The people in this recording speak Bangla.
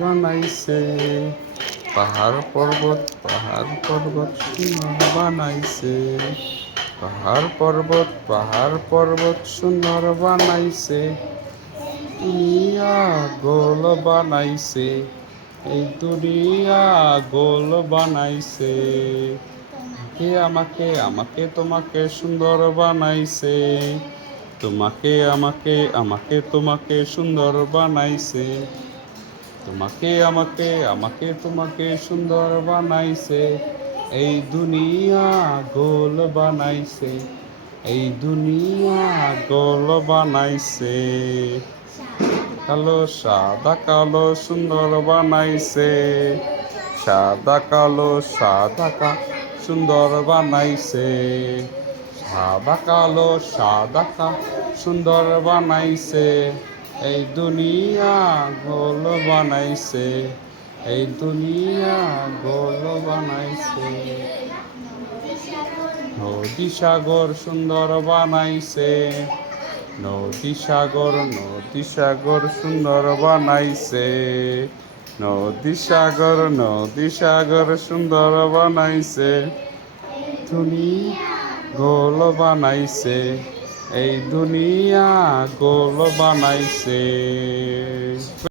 বানাইছে পাহাড় পর্বত সুন্দর বানাইছে পাহাড় পর্বত সুন্দর বানাইছে দুনিয়া গোল বানাইছে এই দুনিয়া গোল বানাইছে আমাকে আমাকে তোমাকে সুন্দর বানাইছে তোমাকে তোমাকে সুন্দর বানাইছে তোমাকে সুন্দর বানাইছে এই দুনিয়া গোল বানাইছে এই দুনিয়া গোল বানাইছে সাদা কালো সুন্দর বানাইছে সাদা কালো সুন্দর বানাইছে সাদা সুন্দর বানাইছে এই দুনিয়া গোল বানাইছে এই দুনিয়া গোল বানাইছে নদী সাগর সুন্দর বানাইছে নদী সাগর সুন্দর বানাইছে নদী সাগর সুন্দর বানাইছে দুনিয়া গোল বানাইছে এই দুনিয়া গোল বানাইছে।